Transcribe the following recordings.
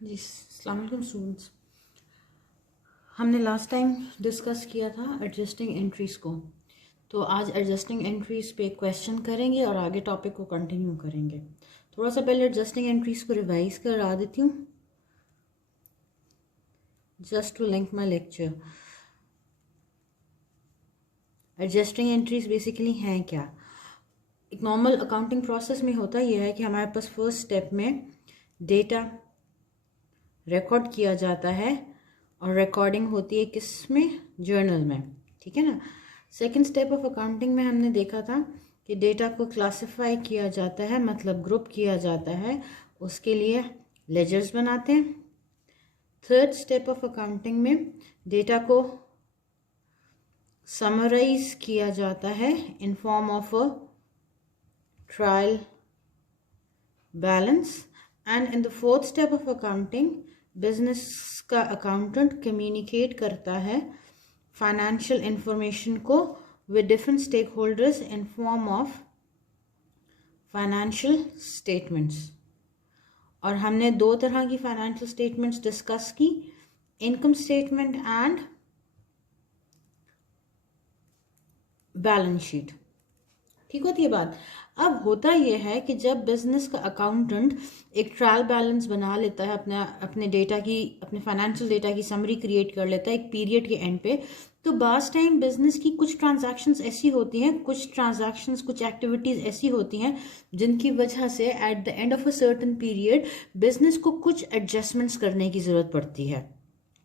जी अस्सलाम वालेकुम स्टूडेंट्स। हमने लास्ट टाइम डिस्कस किया था एडजस्टिंग एंट्रीज़ को, तो आज एडजस्टिंग एंट्रीज़ पे क्वेश्चन करेंगे और आगे टॉपिक को कंटिन्यू करेंगे। थोड़ा सा पहले एडजस्टिंग एंट्रीज़ को रिवाइज करा देती हूँ just to link my lecture. Adjusting entries basically हैं क्या? एक नॉर्मल अकाउंटिंग प्रोसेस में होता यह है कि हमारे पास फर्स्ट स्टेप में डेटा रिकॉर्ड किया जाता है और रिकॉर्डिंग होती है किस में? जर्नल में, ठीक है ना। सेकंड स्टेप ऑफ अकाउंटिंग में हमने देखा था कि डेटा को क्लासिफाई किया जाता है, मतलब ग्रुप किया जाता है, उसके लिए लेजर्स बनाते हैं। थर्ड स्टेप ऑफ अकाउंटिंग में डेटा को समराइज किया जाता है in form of a trial balance. And in the fourth step of accounting business का अकाउंटेंट कम्युनिकेट करता है फाइनेंशियल इंफॉर्मेशन को with different stakeholders in form of financial statements. और हमने दो तरह की फाइनेंशियल स्टेटमेंट्स डिस्कस की, income statement and balance sheet. ठीक होती है बात। अब होता यह है कि जब बिजनेस का अकाउंटेंट एक ट्रायल बैलेंस बना लेता है, अपने डेटा की, अपने फाइनेंशियल डेटा की समरी क्रिएट कर लेता है एक पीरियड के एंड पे, तो बास टाइम बिजनेस की कुछ ट्रांजैक्शंस ऐसी होती हैं, कुछ एक्टिविटीज़ ऐसी होती हैं जिनकी वजह से at the end of a certain period business को कुछ एडजस्टमेंट्स करने की ज़रूरत पड़ती है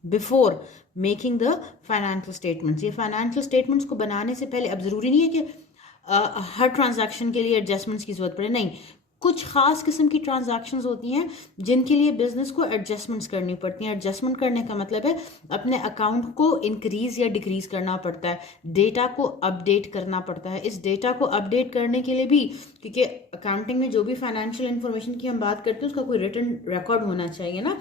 before making the financial statements. ये फाइनेंशियल स्टेटमेंट्स को बनाने से पहले, अब ज़रूरी नहीं है कि हर ट्रांजैक्शन के लिए एडजस्टमेंट्स की ज़रूरत पड़े, नहीं, कुछ खास किस्म की ट्रांजैक्शंस होती हैं जिनके लिए बिजनेस को एडजस्टमेंट्स करनी पड़ती हैं। एडजस्टमेंट करने का मतलब है अपने अकाउंट को इंक्रीज या डिक्रीज करना पड़ता है, डेटा को अपडेट करना पड़ता है। इस डेटा को अपडेट करने के लिए भी, क्योंकि अकाउंटिंग में जो भी फाइनेंशियल इंफॉर्मेशन की हम बात करते हैं उसका कोई रिटन रिकॉर्ड होना चाहिए ना,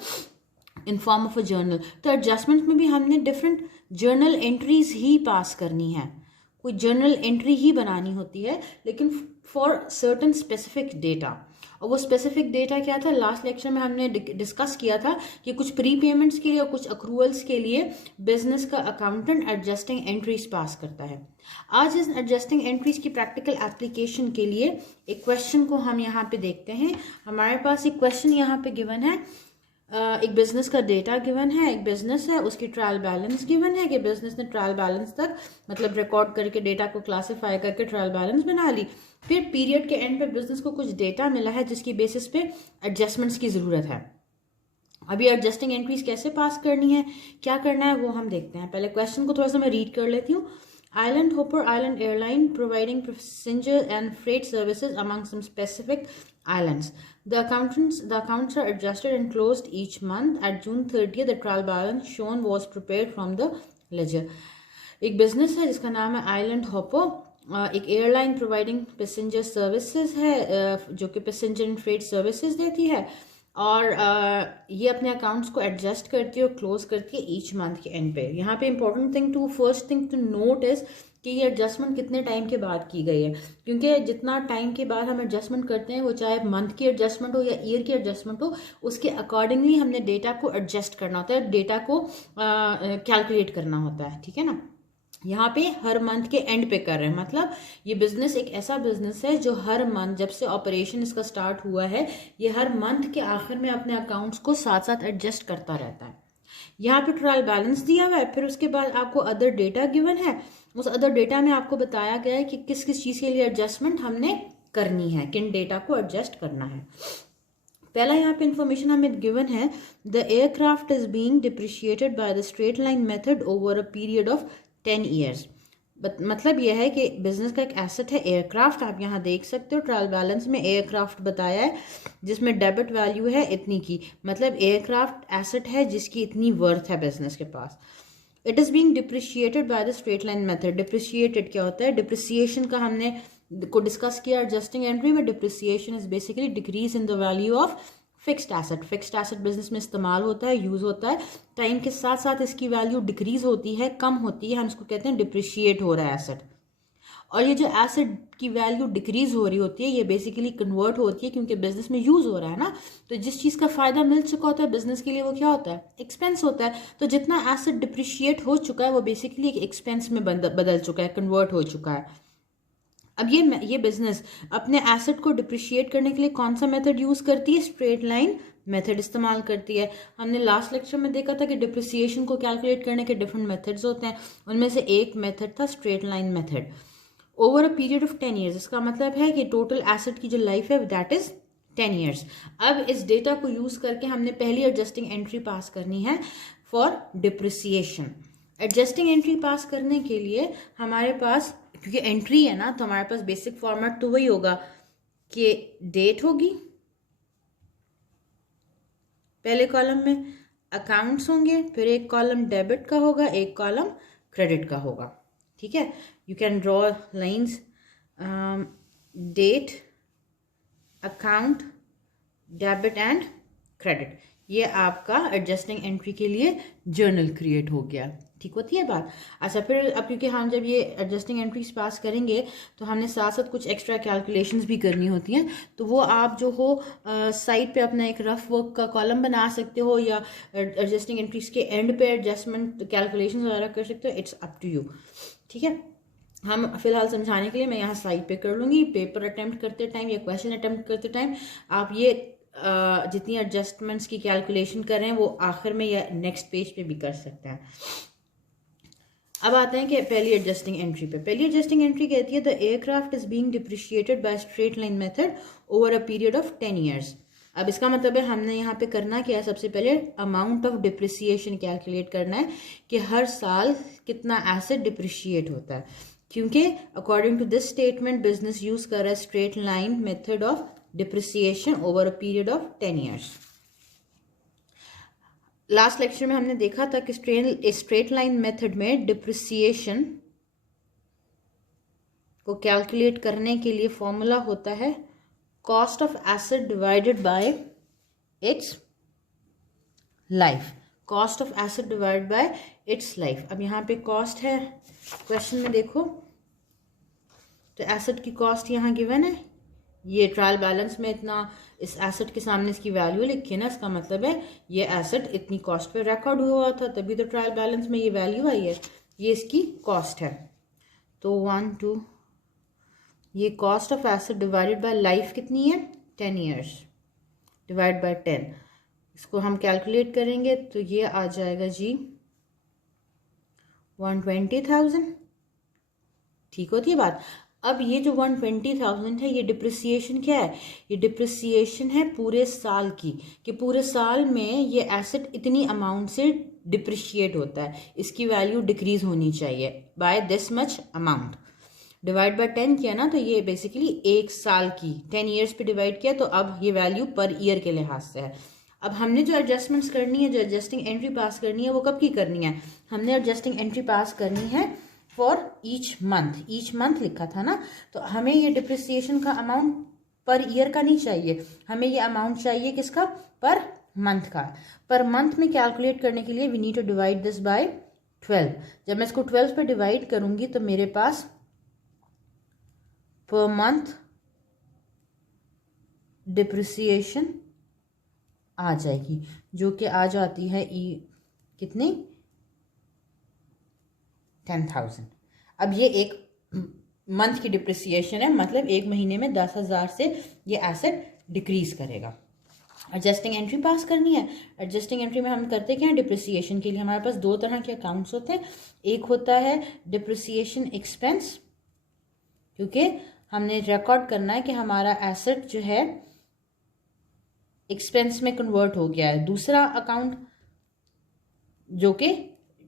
इन फॉर्म ऑफ अ जर्नल। तो एडजस्टमेंट में भी हमने डिफरेंट जर्नल एंट्रीज ही पास करनी है, कोई जर्नल एंट्री ही बनानी होती है, लेकिन फॉर सर्टन स्पेसिफिक डेटा। और वो स्पेसिफिक डेटा क्या था? लास्ट लेक्चर में हमने डिस्कस किया था कि कुछ प्री पेमेंट्स के लिए और कुछ अक्रूवल्स के लिए बिजनेस का अकाउंटेंट एडजस्टिंग एंट्रीज पास करता है। आज इस एडजस्टिंग एंट्रीज की प्रैक्टिकल एप्लीकेशन के लिए एक क्वेश्चन को हम यहाँ पे देखते हैं। हमारे पास एक क्वेश्चन यहाँ पे गिवन है, एक बिजनेस का डेटा गिवन है, एक बिजनेस है, उसकी ट्रायल बैलेंस गिवन है कि बिजनेस ने ट्रायल बैलेंस तक, मतलब रिकॉर्ड करके डेटा को क्लासिफाई करके ट्रायल बैलेंस बना ली। फिर पीरियड के एंड पे बिजनेस को कुछ डेटा मिला है जिसकी बेसिस पे एडजस्टमेंट्स की ज़रूरत है। अभी एडजस्टिंग एंट्रीज कैसे पास करनी है, क्या करना है, वो हम देखते हैं। पहले क्वेश्चन को थोड़ा सा मैं रीड कर लेती हूँ। Island Hopper Island Airline providing passenger and freight services among some specific islands. The accounts are adjusted and closed each month. At June 30th, the trial balance shown was prepared from the ledger. एक business है जिसका नाम है island hopper, एक airline providing passenger services है, जो कि passenger and freight services देती है, और ये अपने अकाउंट्स को एडजस्ट करती है और क्लोज करती है ईच मंथ के एंड पे। यहाँ पे important first thing to note is कि ये एडजस्टमेंट कितने टाइम के बाद की गई है, क्योंकि जितना टाइम के बाद हम एडजस्टमेंट करते हैं, वो चाहे मंथ की एडजस्टमेंट हो या ईयर की एडजस्टमेंट हो, उसके अकॉर्डिंगली हमने डेटा को एडजस्ट करना होता है, डेटा को कैलकुलेट करना होता है, ठीक है ना। यहाँ पे हर मंथ के एंड पे कर रहे हैं, मतलब ये बिजनेस एक ऐसा बिजनेस है जो हर मंथ, जब से ऑपरेशन इसका स्टार्ट हुआ है, ये हर मंथ के आखिर में अपने अकाउंट्स को साथ साथ एडजस्ट करता रहता है। यहाँ पे ट्रायल बैलेंस दिया हुआ है, फिर उसके बाद आपको अदर डेटा गिवन है, उस अदर डेटा में आपको बताया गया है कि किस किस चीज़ के लिए एडजस्टमेंट हमने करनी है, किन डेटा को एडजस्ट करना है। पहला यहाँ पे इंफॉर्मेशन हमें गिवन है, the aircraft is being depreciated by the straight line method over a period of 10 years. मतलब यह है कि बिजनेस का एक एसेट है एयरक्राफ्ट, आप यहाँ देख सकते हो ट्रायल बैलेंस में एयरक्राफ्ट बताया है जिसमें डेबिट वैल्यू है इतनी की, मतलब एयरक्राफ्ट एसेट है जिसकी इतनी वर्थ है बिजनेस के पास। It is being depreciated by the straight line method. Depreciated क्या होता है? डिप्रिसिएशन का हमने को डिस्कस किया एडजस्टिंग एंट्री में। Depreciation is basically decrease in the value of fixed asset. Fixed asset business में इस्तेमाल होता है, यूज होता है, टाइम के साथ साथ इसकी वैल्यू डिक्रीज होती है, कम होती है, हम इसको कहते हैं डिप्रिशिएट हो रहा है एसेट। और ये जो एसेट की वैल्यू डिक्रीज हो रही होती है ये बेसिकली कन्वर्ट होती है क्योंकि बिजनेस में यूज हो रहा है ना, तो जिस चीज़ का फायदा मिल चुका होता है बिजनेस के लिए वो क्या होता है, एक्सपेंस होता है। तो जितना एसेट डिप्रिशिएट हो चुका है वो बेसिकली एक एक्सपेंस में बदल चुका है, कन्वर्ट हो चुका है। अब ये बिजनेस अपने एसेट को डिप्रिशिएट करने के लिए कौन सा मेथड यूज करती है, स्ट्रेट लाइन मेथड इस्तेमाल करती है। हमने लास्ट लेक्चर में देखा था कि डिप्रिसिएशन को कैलकुलेट करने के डिफरेंट मेथड्स होते हैं, उनमें से एक मेथड था straight line method over a period of 10 years. इसका मतलब है कि टोटल एसेट की जो लाइफ है दैट इज 10 ईयर्स। अब इस डेटा को यूज करके हमने पहली एडजस्टिंग एंट्री पास करनी है फॉर डिप्रिसिएशन। एडजस्टिंग एंट्री पास करने के लिए हमारे पास, क्योंकि एंट्री है ना, तो हमारे पास बेसिक फॉर्मेट तो वही होगा कि डेट होगी पहले कॉलम में, अकाउंट्स होंगे, फिर एक कॉलम डेबिट का होगा, एक कॉलम क्रेडिट का होगा। ठीक है, you can draw lines, date, account, debit and credit. ये आपका एडजस्टिंग एंट्री के लिए जर्नल क्रिएट हो गया। ठीक होती है बात। अच्छा, फिर अब क्योंकि हम जब ये एडजस्टिंग एंट्रीज पास करेंगे तो हमने साथ साथ कुछ एक्स्ट्रा कैलकुलेशंस भी करनी होती हैं, तो वो आप जो हो साइड पे अपना एक रफ वर्क का कॉलम बना सकते हो या एडजस्टिंग एंट्रीज के एंड पे एडजस्टमेंट कैलकुलेशन वगैरह कर सकते हो, इट्स अप टू यू। ठीक है, हम फिलहाल समझाने के लिए मैं यहाँ साइड पे कर लूँगी। पेपर अटेम्प्ट करते टाइम या क्वेश्चन अटेम्प्ट करते टाइम आप ये जितनी एडजस्टमेंट्स की कैलकुलेशन कर रहे हैं वो आखिर में या नेक्स्ट पेज पे भी कर सकते हैं। अब आते हैं कि पहली एडजस्टिंग एंट्री पे। पहली एडजस्टिंग एंट्री कहती है the aircraft is being depreciated by straight line method over a period of 10 years. अब इसका मतलब है हमने यहाँ पे करना क्या है, सबसे पहले अमाउंट ऑफ डिप्रिसिएशन कैलकुलेट करना है कि हर साल कितना एसेट डिप्रिशिएट होता है, क्योंकि according to this statement business use कर रहा है straight line method of depreciation over a period of 10 years. Last lecture में हमने देखा था कि स्ट्रेट लाइन मेथड में डिप्रिसिएशन को कैलकुलेट करने के लिए फॉर्मूला होता है cost of asset divided by its life. Cost of asset divided by its life. अब यहाँ पे कॉस्ट है क्वेश्चन में, देखो तो एसेट की कॉस्ट यहाँ गिवन है, ये ट्रायल बैलेंस में इतना इस एसेट के सामने इसकी वैल्यू लिखी है ना, इसका मतलब है ये एसेट इतनी कॉस्ट पे रिकॉर्ड हुआ था तभी तो ट्रायल बैलेंस में ये वैल्यू आई है, ये इसकी कॉस्ट है। तो 1 2 ये cost of asset divided bye life कितनी है, 10 ईयर्स डिवाइड बाय 10, इसको हम कैलकुलेट करेंगे तो ये आ जाएगा जी 120,000। ठीक होती है बात। अब ये जो 120,000 है ये डिप्रिसिएशन क्या है, ये डिप्रिसिएशन है पूरे साल की, कि पूरे साल में ये एसेट इतनी अमाउंट से डिप्रिशिएट होता है, इसकी वैल्यू डिक्रीज होनी चाहिए by this much amount. Divide by 10 किया ना, तो ये बेसिकली एक साल की 10 ईयर्स पे डिवाइड किया, तो अब ये वैल्यू पर ईयर के लिहाज से है। अब हमने जो एडजस्टमेंट्स करनी है, जो एडजस्टिंग एंट्री पास करनी है, वो कब की करनी है, हमने एडजस्टिंग एंट्री पास करनी है फॉर ईच मंथ लिखा था ना, तो हमें ये डिप्रिसिएशन का अमाउंट पर ईयर का नहीं चाहिए, हमें ये अमाउंट चाहिए किसका, पर मंथ का। पर मंथ में कैलकुलेट करने के लिए we need to divide this by 12। जब मैं इसको 12 पे डिवाइड करूंगी तो मेरे पास पर मंथ डिप्रिसिएशन आ जाएगी, जो कि आ जाती है कितनी, 10,000। अब ये एक मंथ की डिप्रिसिएशन है, मतलब एक महीने में 10,000 से ये एसेट डिक्रीज करेगा। एडजस्टिंग एंट्री पास करनी है। एडजस्टिंग एंट्री में हम करते क्या है, डिप्रिसिएशन के लिए हमारे पास दो तरह के अकाउंट्स होते हैं, एक होता है डिप्रिसिएशन एक्सपेंस, क्योंकि हमने रिकॉर्ड करना है कि हमारा एसेट जो है एक्सपेंस में कन्वर्ट हो गया है। दूसरा अकाउंट जो कि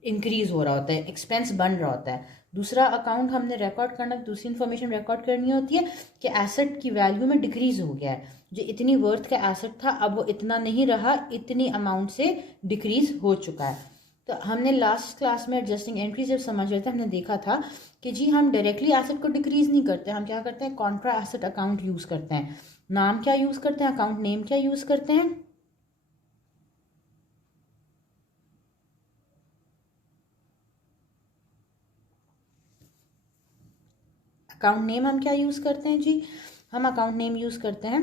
इंक्रीज हो रहा होता है, एक्सपेंस बन रहा होता है। दूसरा अकाउंट हमने रिकॉर्ड करना, दूसरी इन्फॉर्मेशन रिकॉर्ड करनी होती है कि एसेट की वैल्यू में डिक्रीज हो गया है, जो इतनी वर्थ का एसेट था अब वो इतना नहीं रहा, इतनी अमाउंट से डिक्रीज हो चुका है। तो हमने लास्ट क्लास में एडजस्टिंग एंट्री जब समझ रहे थे हमने देखा था कि जी हम डायरेक्टली एसेट को डिक्रीज नहीं करते, हम क्या करते हैं, कॉन्ट्रा एसेट अकाउंट यूज करते हैं। नाम क्या यूज करते हैं, अकाउंट नेम क्या यूज करते हैं, अकाउंट नेम हम क्या यूज़ करते हैं जी, हम अकाउंट नेम यूज़ करते हैं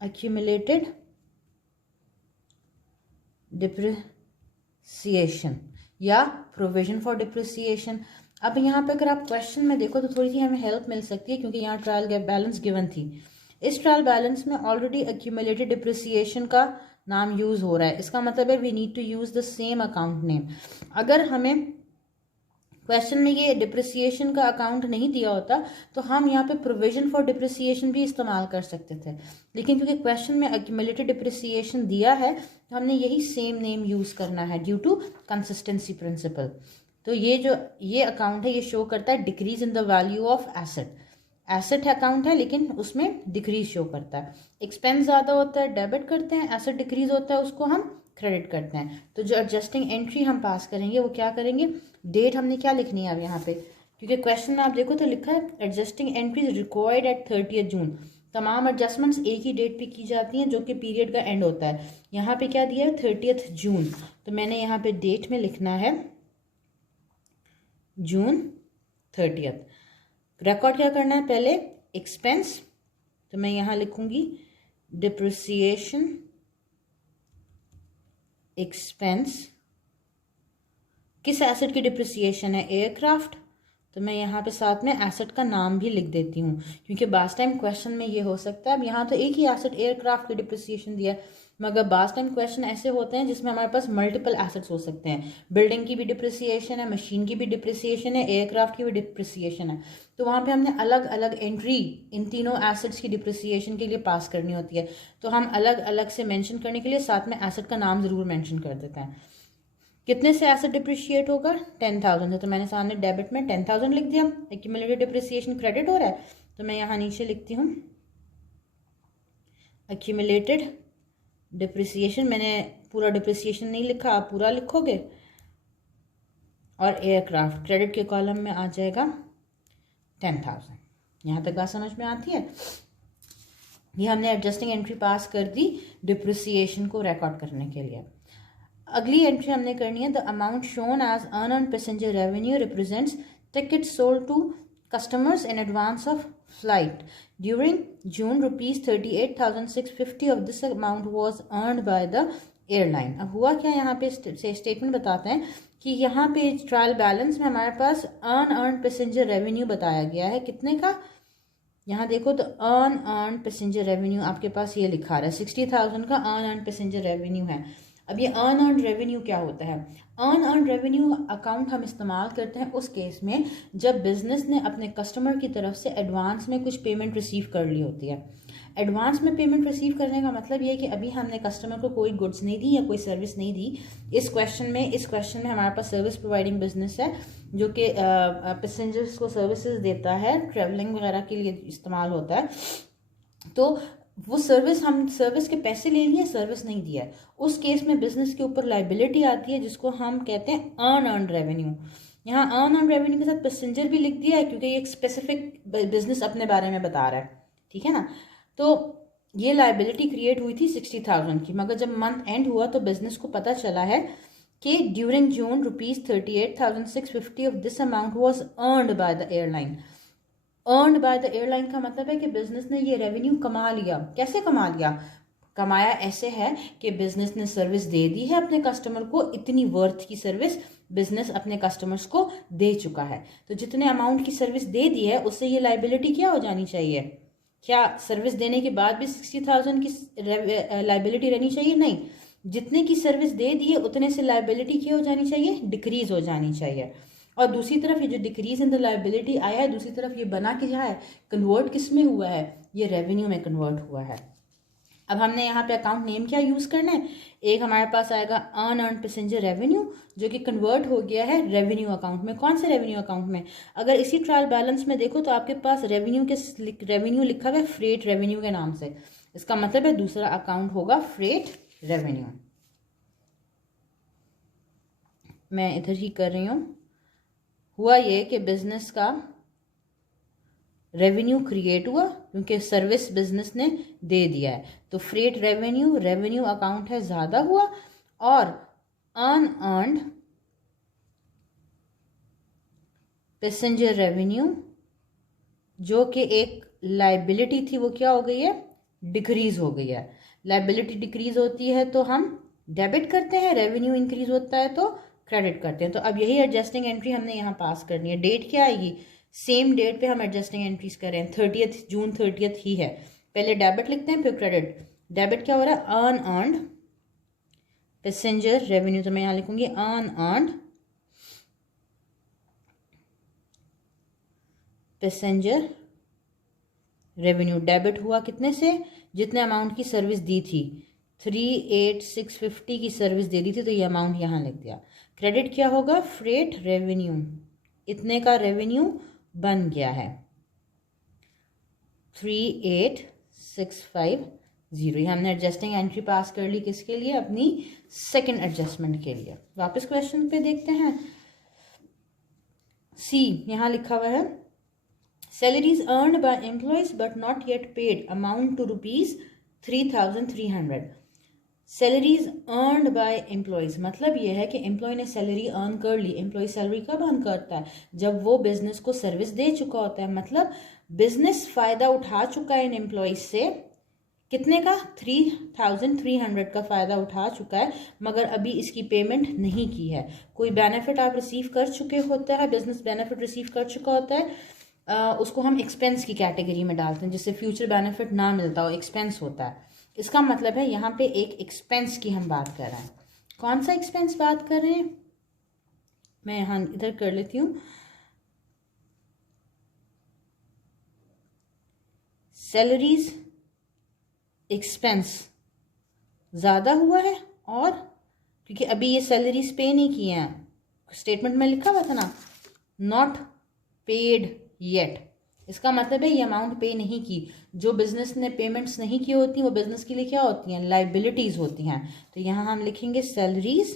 accumulated डिप्रिसिएशन या प्रोविजन फॉर डिप्रिसिएशन। अब यहाँ पे अगर आप क्वेश्चन में देखो तो थोड़ी सी हमें हेल्प मिल सकती है, क्योंकि यहाँ ट्रायल बैलेंस गिवन थी। इस ट्रायल बैलेंस में ऑलरेडी accumulated डिप्रिसिएशन का नाम यूज़ हो रहा है, इसका मतलब है we need to use the same account name. अगर हमें क्वेश्चन में ये डिप्रिसिएशन का अकाउंट नहीं दिया होता तो हम यहाँ पे प्रोविजन फॉर डिप्रिसिएशन भी इस्तेमाल कर सकते थे, लेकिन क्योंकि क्वेश्चन में एक्यूमुलेटेड डिप्रिसिएशन दिया है तो हमने यही सेम नेम यूज़ करना है ड्यू टू कंसिस्टेंसी प्रिंसिपल। तो ये अकाउंट है, ये शो करता है decrease in the value of asset. Asset account है लेकिन उसमें डिक्रीज शो करता है। एक्सपेंस ज़्यादा होता है डेबिट करते हैं, एसेट डिक्रीज होता है उसको हम क्रेडिट करते हैं। तो जो एडजस्टिंग एंट्री हम पास करेंगे वो क्या करेंगे, डेट हमने क्या लिखनी है अब यहाँ पे, क्योंकि क्वेश्चन में आप देखो तो लिखा है एडजस्टिंग एंट्रीज रिक्वायर्ड एट 30 जून। तमाम एडजस्टमेंट्स एक ही डेट पे की जाती हैं जो कि पीरियड का एंड होता है। यहाँ पे क्या दिया है 30 जून, तो मैंने यहाँ पे डेट में लिखना है जून 30। रिकॉर्ड क्या करना है, पहले एक्सपेंस, तो मैं यहाँ लिखूंगी डिप्रिसिएशन एक्सपेंस। किस एसेट की डिप्रिसिएशन है, एयरक्राफ्ट, तो मैं यहाँ पे साथ में एसेट का नाम भी लिख देती हूँ, क्योंकि बास टाइम क्वेश्चन में ये हो सकता है। अब यहाँ तो एक ही एसेट एयरक्राफ्ट की डिप्रिसिएशन दिया है, मगर बास टाइम क्वेश्चन ऐसे होते हैं जिसमें हमारे पास मल्टीपल एसेट्स हो सकते हैं। बिल्डिंग की भी डिप्रिसिएशन है, मशीन की भी डिप्रिसिएशन है, एयरक्राफ्ट की भी डिप्रिसिएशन है। तो वहाँ पे हमने अलग अलग एंट्री इन तीनों एसेट्स की डिप्रिसिएशन के लिए पास करनी होती है। तो हम अलग अलग से मेंशन करने के लिए साथ में एसेट का नाम ज़रूर मेंशन कर देते हैं। कितने से एसेट डिप्रिशिएट होगा, 10,000 से, तो मैंने सामने डेबिट में 10,000 लिख दिया। एक्यूमुलेटेड डिप्रिसिएशन क्रेडिट हो रहा है, तो मैं यहाँ नीचे लिखती हूँ एक्यूमुलेटेड डिप्रिसिएशन। मैंने पूरा डिप्रिसिएशन नहीं लिखा, आप पूरा लिखोगे। और एयरक्राफ्ट क्रेडिट के कॉलम में आ जाएगा 10,000। यहाँ तक बात समझ में आती है। ये हमने एडजस्टिंग एंट्री पास कर दी डिप्रिसिएशन को रिकॉर्ड करने के लिए। अगली एंट्री हमने करनी है, the amount shown as earned passenger revenue represents tickets sold to customers in advance of flight during June. ₹38,650 of this amount was earned by the airline. अब हुआ क्या, यहाँ पे स्टेटमेंट बताते हैं कि यहाँ पे ट्रायल बैलेंस में हमारे पास अर्न पैसेंजर रेवेन्यू बताया गया है, कितने का, यहाँ देखो तो अर्न पैसेंजर रेवेन्यू आपके पास ये लिखा रहा है 60,000 का अर्न पैसेंजर रेवेन्यू है। अब ये अर्न रेवेन्यू क्या होता है, अर्न रेवेन्यू अकाउंट हम इस्तेमाल करते हैं उस केस में जब बिजनेस ने अपने कस्टमर की तरफ से एडवांस में कुछ पेमेंट रिसीव कर ली होती है। एडवांस में पेमेंट रिसीव करने का मतलब ये है कि अभी हमने कस्टमर को कोई गुड्स नहीं दी या कोई सर्विस नहीं दी। इस क्वेश्चन में हमारे पास सर्विस प्रोवाइडिंग बिजनेस है जो कि पैसेंजर्स को सर्विसेज देता है, ट्रैवलिंग वगैरह के लिए इस्तेमाल होता है। तो वो सर्विस के पैसे ले लिए, सर्विस नहीं दिया है, उस केस में बिजनेस के ऊपर लाइबिलिटी आती है जिसको हम कहते हैं अर्न रेवेन्यू। यहाँ अर्न रेवेन्यू के साथ पैसेंजर भी लिख दिया है क्योंकि ये एक स्पेसिफिक बिजनेस अपने बारे में बता रहा है, ठीक है ना। तो ये लाइबिलिटी क्रिएट हुई थी 60,000 की, मगर जब मंथ एंड हुआ तो बिजनेस को पता चला है कि during June ₹38,650 of this amount was earned by the airline. Earned by the airline का मतलब है कि बिजनेस ने ये रेवेन्यू कमा लिया। कैसे कमा लिया, कमाया ऐसे है कि बिजनेस ने सर्विस दे दी है अपने कस्टमर को, इतनी वर्थ की सर्विस बिजनेस अपने कस्टमर्स को दे चुका है। तो जितने अमाउंट की सर्विस दे दी है उससे ये लाइबिलिटी क्या हो जानी चाहिए, क्या सर्विस देने के बाद भी 60,000 की लाइबिलिटी रहनी चाहिए, नहीं, जितने की सर्विस दे दी है उतने से लाइबिलिटी क्या हो जानी चाहिए, डिक्रीज हो जानी चाहिए। और दूसरी तरफ ये जो डिक्रीज इन द लाइबिलिटी आया है, दूसरी तरफ ये बना क्या है, कन्वर्ट किस में हुआ है, ये रेवेन्यू में कन्वर्ट हुआ है। अब हमने यहाँ पे अकाउंट नेम क्या यूज़ करना है, एक हमारे पास आएगा अर्न पैसेंजर रेवेन्यू जो कि कन्वर्ट हो गया है रेवेन्यू अकाउंट में। कौन से रेवेन्यू अकाउंट में, अगर इसी ट्रायल बैलेंस में देखो तो आपके पास रेवेन्यू लिखा हुआ है फ्रेट रेवेन्यू के नाम से, इसका मतलब है दूसरा अकाउंट होगा फ्रेट रेवेन्यू। मैं इधर ही कर रही हूँ। हुआ ये कि बिजनेस का रेवेन्यू क्रिएट हुआ क्योंकि सर्विस बिजनेस ने दे दिया है, तो फ्रेट रेवेन्यू अकाउंट है ज़्यादा हुआ, और अनअर्न्ड पैसेंजर रेवेन्यू जो कि एक लाइबिलिटी थी वो क्या हो गई है, डिक्रीज हो गई है। लाइबिलिटी डिक्रीज होती है तो हम डेबिट करते हैं, रेवेन्यू इंक्रीज होता है तो क्रेडिट करते हैं। तो अब यही एडजस्टिंग एंट्री हमने यहाँ पास करनी है। डेट क्या आएगी, सेम डेट पे हम एडजस्टिंग एंट्रीज करें, 30 जून 30 ही है। पहले डेबिट लिखते हैं फिर क्रेडिट। डेबिट क्या हो रहा है, अनअर्न्ड पैसेंजर रेवेन्यू, तो मैं यहाँ लिखूंगी अनअर्न्ड पैसेंजर रेवेन्यू। डेबिट हुआ कितने से, जितने अमाउंट की सर्विस दी थी, 38,650 की सर्विस दे दी थी तो ये अमाउंट यहाँ लिख दिया। क्रेडिट क्या होगा, फ्रेट रेवेन्यू, इतने का रेवेन्यू बन गया है 38,650। हमने एडजस्टिंग एंट्री पास कर ली किसके लिए, अपनी सेकंड एडजस्टमेंट के लिए। वापस क्वेश्चन पे देखते हैं। सी यहाँ लिखा हुआ है salaries earned by employees but not yet paid amount to ₹3,300। Salaries earned by employees मतलब ये है कि एम्प्लॉय ने सैलरी अर्न कर ली। एम्प्लॉय सैलरी कब अर्न करता है, जब वो बिजनेस को सर्विस दे चुका होता है। मतलब बिजनेस फायदा उठा चुका है इन एम्प्लॉयज से, कितने का, 3,300 का फ़ायदा उठा चुका है, मगर अभी इसकी पेमेंट नहीं की है। कोई बेनिफिट आप रिसीव कर चुके होता है, बिजनेस बेनिफिट रिसीव कर चुका होता है, उसको हम एक्सपेंस की कैटेगरी में डालते हैं, जिससे फ्यूचर बेनिफिट ना मिलता हो, एक्सपेंस होता है। इसका मतलब है यहाँ पे एक एक्सपेंस की हम बात कर रहे हैं। कौन सा एक्सपेंस बात कर रहे हैं, मैं यहाँ इधर कर लेती हूँ। सैलरीज एक्सपेंस ज़्यादा हुआ है, और क्योंकि अभी ये सैलरीज पे नहीं किए हैं, स्टेटमेंट में लिखा हुआ था ना नॉट पेड येट, इसका मतलब है ये अमाउंट पे नहीं की। जो बिजनेस ने पेमेंट्स नहीं की होती वो बिजनेस के लिए क्या होती हैं, लाइबिलिटीज होती हैं। तो यहाँ हम लिखेंगे सैलरीज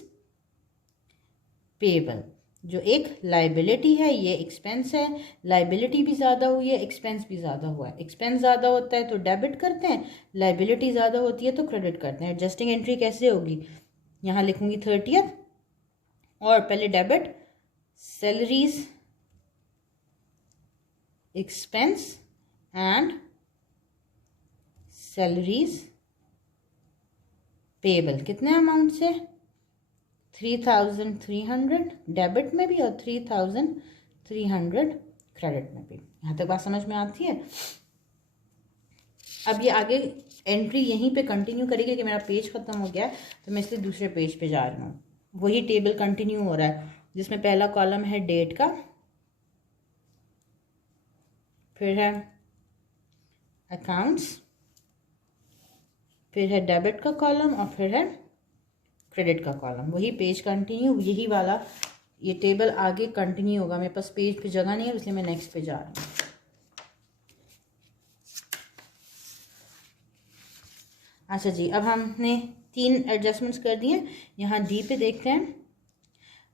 पेबल, जो एक लाइबिलिटी है, ये एक्सपेंस है। लाइबिलिटी भी ज़्यादा हुई है, एक्सपेंस भी ज़्यादा हुआ है। एक्सपेंस ज़्यादा होता है तो डेबिट करते हैं, लाइबिलिटी ज़्यादा होती है तो क्रेडिट करते हैं। एडजस्टिंग एंट्री कैसे होगी, यहाँ लिखूंगी 30th और पहले debit salaries expense and salaries payable, कितने अमाउंट से, 3,300 डेबिट में भी और 3,300 क्रेडिट में भी। यहाँ तक बात समझ में आती है। अब ये आगे एंट्री यहीं पे कंटिन्यू करेगी कि मेरा पेज ख़त्म हो गया है तो मैं इसलिए दूसरे पेज पे जा रही हूँ। वही टेबल कंटिन्यू हो रहा है जिसमें पहला कॉलम है डेट का, फिर है अकाउंट्स, फिर है डेबिट का कॉलम और फिर है क्रेडिट का कॉलम। वही पेज कंटिन्यू, यही वाला ये टेबल आगे कंटिन्यू होगा। मेरे पास पेज पे जगह नहीं है इसलिए मैं नेक्स्ट पे जा रही हूँ। अच्छा जी, अब हमने 3 एडजस्टमेंट्स कर दिए। यहाँ डी पे देखते हैं।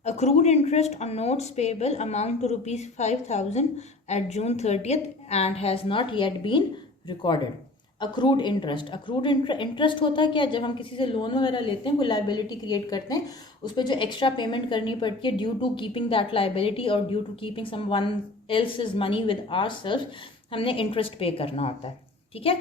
Accrued interest on notes payable amount to ₹5,000 at June 30th and has not yet been recorded. Accrued interest, accrued interest होता है क्या, जब हम किसी से लोन वगैरह लेते हैं, कोई लाइबिलिटी क्रिएट करते हैं, उस पर जो एक्स्ट्रा पेमेंट करनी पड़ती है due to keeping that liability और due to keeping someone else's money with ourselves, हमने इंटरेस्ट पे करना होता है। ठीक है,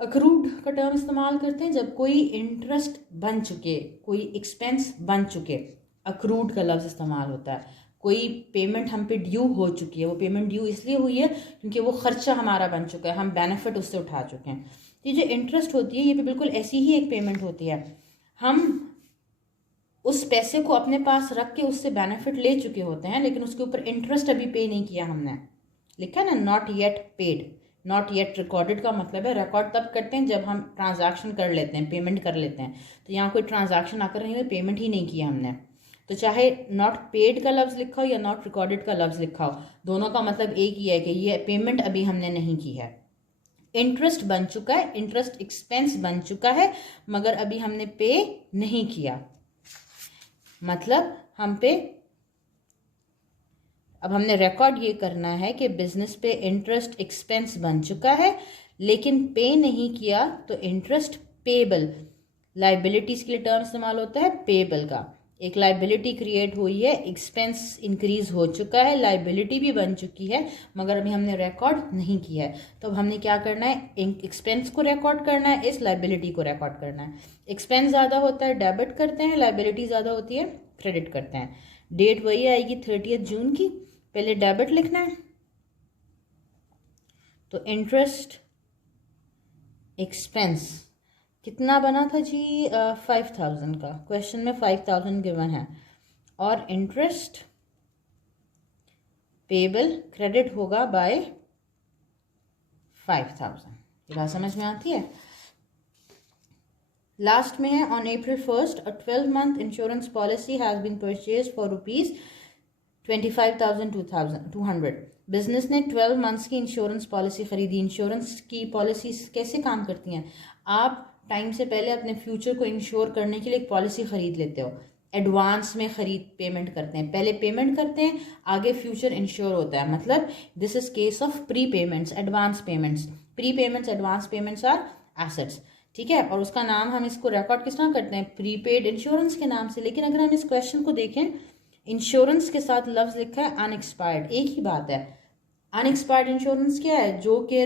अक्रूड का टर्म इस्तेमाल करते हैं जब कोई इंटरेस्ट बन चुके, कोई एक्सपेंस बन चुके, अक्रूड का लफ्ज़ इस्तेमाल होता है। कोई पेमेंट हम पे ड्यू हो चुकी है, वो पेमेंट ड्यू इसलिए हुई है क्योंकि वो खर्चा हमारा बन चुका है, हम बेनिफिट उससे उठा चुके हैं। तो ये जो इंटरेस्ट होती है ये भी बिल्कुल ऐसी ही एक पेमेंट होती है। हम उस पैसे को अपने पास रख के उससे बेनिफिट ले चुके होते हैं, लेकिन उसके ऊपर इंटरेस्ट अभी पे नहीं किया हमने। लिखा ना not yet paid, not yet recorded का मतलब है रिकॉर्ड तब करते हैं जब हम ट्रांजैक्शन कर लेते हैं, पेमेंट कर लेते हैं। तो यहाँ कोई ट्रांजैक्शन आकर नहीं हुई, पेमेंट ही नहीं किया हमने, तो चाहे नॉट पेड का लफ्ज़ लिखा हो या नॉट रिकॉर्डेड का लफ्ज़ लिखा हो, दोनों का मतलब एक ही है कि ये पेमेंट अभी हमने नहीं की है। इंटरेस्ट बन चुका है, इंटरेस्ट एक्सपेंस बन चुका है, मगर अभी हमने पे नहीं किया। मतलब हम पे अब हमने रिकॉर्ड ये करना है कि बिजनेस पे इंटरेस्ट एक्सपेंस बन चुका है लेकिन पे नहीं किया, तो इंटरेस्ट पेबल, लाइबिलिटीज के लिए टर्म इस्तेमाल होता है पेबल का। एक लाइबिलिटी क्रिएट हुई है, एक्सपेंस इंक्रीज हो चुका है, लाइबिलिटी भी बन चुकी है, मगर अभी हमने रिकॉर्ड नहीं किया है। तो अब हमने क्या करना है, एक्सपेंस को रिकॉर्ड करना है, इस लाइबिलिटी को रिकॉर्ड करना है। एक्सपेंस ज़्यादा होता है डेबिट करते हैं, लाइबिलिटी ज़्यादा होती है क्रेडिट करते हैं। डेट वही आएगी 30 जून की, पहले डेबिट लिखना है, तो इंटरेस्ट एक्सपेंस कितना बना था जी, 5000 का, क्वेश्चन में 5000 गिवन है, और इंटरेस्ट पेबल क्रेडिट होगा बाय 5000। ये बात समझ में आती है। लास्ट में है, on April 1st a 12-month insurance policy has been purchase for ₹25,200। Business ने 12 मंथ्स की इंश्योरेंस पॉलिसी खरीदी। इंश्योरेंस की पॉलिसी कैसे काम करती हैं, आप टाइम से पहले अपने फ्यूचर को इंश्योर करने के लिए एक पॉलिसी खरीद लेते हो, एडवांस में खरीद पेमेंट करते हैं, पहले पेमेंट करते हैं, आगे फ्यूचर इंश्योर होता है। मतलब this is case of prepayments, advance payments. Prepayments, advance payments are assets, ठीक है। और उसका नाम हम इसको रिकॉर्ड किस तरह करते हैं, प्रीपेड इंश्योरेंस के नाम से। लेकिन अगर हम इस क्वेश्चन को देखें, इंश्योरेंस के साथ लफ्ज लिखा है अनएक्सपायर्ड, एक ही बात है। अनएक्सपायर्ड इंश्योरेंस क्या है, जो कि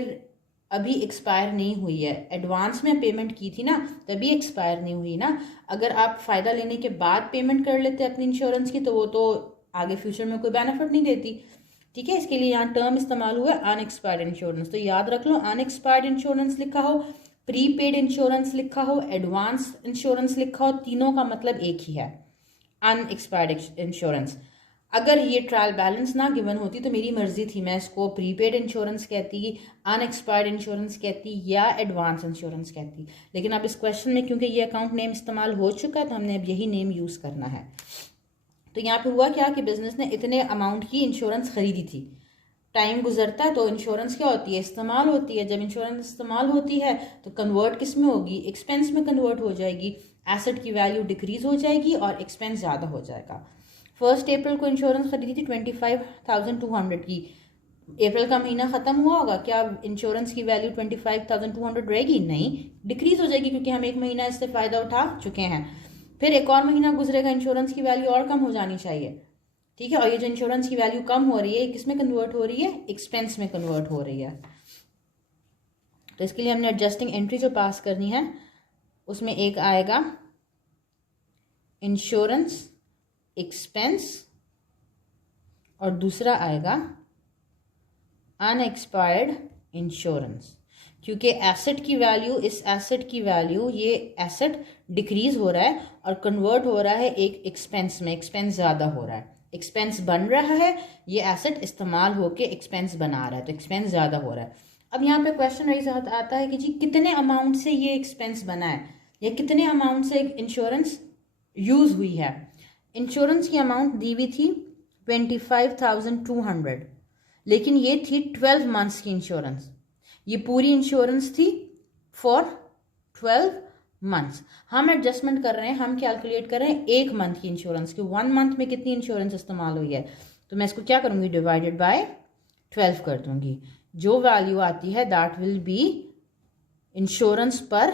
अभी एक्सपायर नहीं हुई है, एडवांस में पेमेंट की थी ना, तभी एक्सपायर नहीं हुई ना। अगर आप फ़ायदा लेने के बाद पेमेंट कर लेते अपनी इंश्योरेंस की, तो वो तो आगे फ्यूचर में कोई बेनिफिट नहीं देती, ठीक है। इसके लिए यहाँ टर्म इस्तेमाल हुआ है अनएक्सपायर्ड इंश्योरेंस। तो याद रख लो, अनएक्सपायर्ड इंश्योरेंस लिखा हो, प्रीपेड इंश्योरेंस लिखा हो, एडवांस इंश्योरेंस लिखा हो, तीनों का मतलब एक ही है, अनएक्सपायर्ड इंश्योरेंस। अगर ये ट्रायल बैलेंस ना गिवन होती तो मेरी मर्जी थी, मैं इसको प्रीपेड इंश्योरेंस कहती, अनएक्सपायर्ड इंश्योरेंस कहती या एडवांस इंश्योरेंस कहती। लेकिन अब इस क्वेश्चन में क्योंकि ये अकाउंट नेम इस्तेमाल हो चुका है, तो हमने अब यही नेम यूज़ करना है। तो यहाँ पे हुआ क्या कि बिजनेस ने इतने अमाउंट की इंश्योरेंस खरीदी थी। टाइम गुजरता है तो इंश्योरेंस क्या होती है, इस्तेमाल होती है। जब इंश्योरेंस इस्तेमाल होती है तो कन्वर्ट किस में होगी, एक्सपेंस में कन्वर्ट हो जाएगी। एसेट की वैल्यू डिक्रीज हो जाएगी और एक्सपेंस ज़्यादा हो जाएगा। 1 अप्रैल को इंश्योरेंस खरीदी थी 25,200 की। अप्रैल का महीना ख़त्म हुआ होगा, क्या इंश्योरेंस की वैल्यू 25,200 रहेगी? नहीं, डिक्रीज हो जाएगी, क्योंकि हम एक महीना इससे फ़ायदा उठा चुके हैं। फिर एक और महीना गुजरेगा, इंश्योरेंस की वैल्यू और कम हो जानी चाहिए, ठीक है। और ये जो इंश्योरेंस की वैल्यू कम हो रही है, किस में कन्वर्ट हो रही है, एक्सपेंस में कन्वर्ट हो रही है। तो इसके लिए हमने एडजस्टिंग एंट्री जो पास करनी है, उसमें एक आएगा इंश्योरेंस एक्सपेंस और दूसरा आएगा अनएक्सपायर्ड इंश्योरेंस। क्योंकि एसेट की वैल्यू, इस एसेट की वैल्यू, ये एसेट डिक्रीज हो रहा है और कन्वर्ट हो रहा है एक एक्सपेंस में, एक्सपेंस ज़्यादा हो रहा है, एक्सपेंस बन रहा है, ये एसेट इस्तेमाल होके एक्सपेंस बना रहा है, तो एक्सपेंस ज़्यादा हो रहा है। अब यहाँ पे क्वेश्चन ऐसा आता है कि जी कितने अमाउंट से ये एक्सपेंस बना है, या कितने अमाउंट से इंश्योरेंस यूज़ हुई है। इंश्योरेंस की अमाउंट दी हुई थी 25,200, लेकिन ये थी 12 मंथ्स की इंश्योरेंस। ये पूरी इंश्योरेंस थी फॉर 12 मंथ्स। हम एडजस्टमेंट कर रहे हैं, हम कैलकुलेट कर रहे हैं एक मंथ की इंश्योरेंस की। 1 मंथ में कितनी इंश्योरेंस इस्तेमाल हुई है, तो मैं इसको क्या करूँगी, डिवाइडेड बाय 12 कर दूंगी। जो वैल्यू आती है that will be insurance per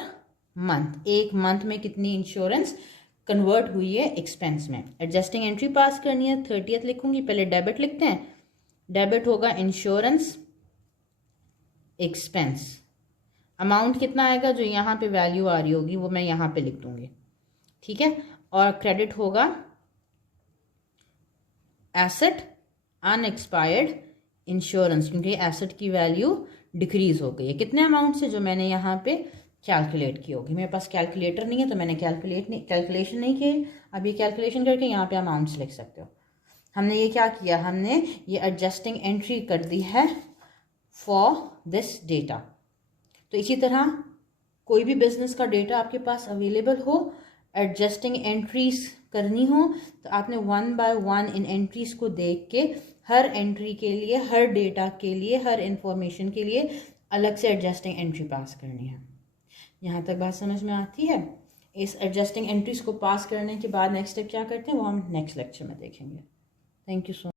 month, एक मंथ में कितनी इंश्योरेंस कन्वर्ट हुई है एक्सपेंस में। एडजस्टिंग एंट्री पास करनी है, 30th लिखूंगी। पहले डेबिट लिखते हैं, डेबिट होगा इंश्योरेंस एक्सपेंस। अमाउंट कितना आएगा, जो यहाँ पे वैल्यू आ रही होगी वो मैं यहाँ पे लिख दूंगी, ठीक है। और क्रेडिट होगा एसेट अनएक्सपायर्ड इंश्योरेंस, क्योंकि एसेट की वैल्यू डिक्रीज हो गई है कितने अमाउंट से, जो मैंने यहाँ पे कैलकुलेट की होगी। मेरे पास कैलकुलेटर नहीं है तो मैंने कैलकुलेशन नहीं की। अब ये कैलकुलेशन करके यहाँ पे अमाउंट्स लिख सकते हो। हमने ये क्या किया, हमने ये एडजस्टिंग एंट्री कर दी है फॉर दिस डेटा। तो इसी तरह कोई भी बिजनेस का डेटा आपके पास अवेलेबल हो, एडजस्टिंग एंट्रीज करनी हो, तो आपने 1 बाय 1 इन एंट्रीज को देख के हर एंट्री के लिए, हर डेटा के लिए, हर इंफॉर्मेशन के लिए अलग से एडजस्टिंग एंट्री पास करनी है। यहाँ तक बात समझ में आती है। इस एडजस्टिंग एंट्रीज को पास करने के बाद नेक्स्ट स्टेप क्या करते हैं वो हम नेक्स्ट लेक्चर में देखेंगे। Thank you so much.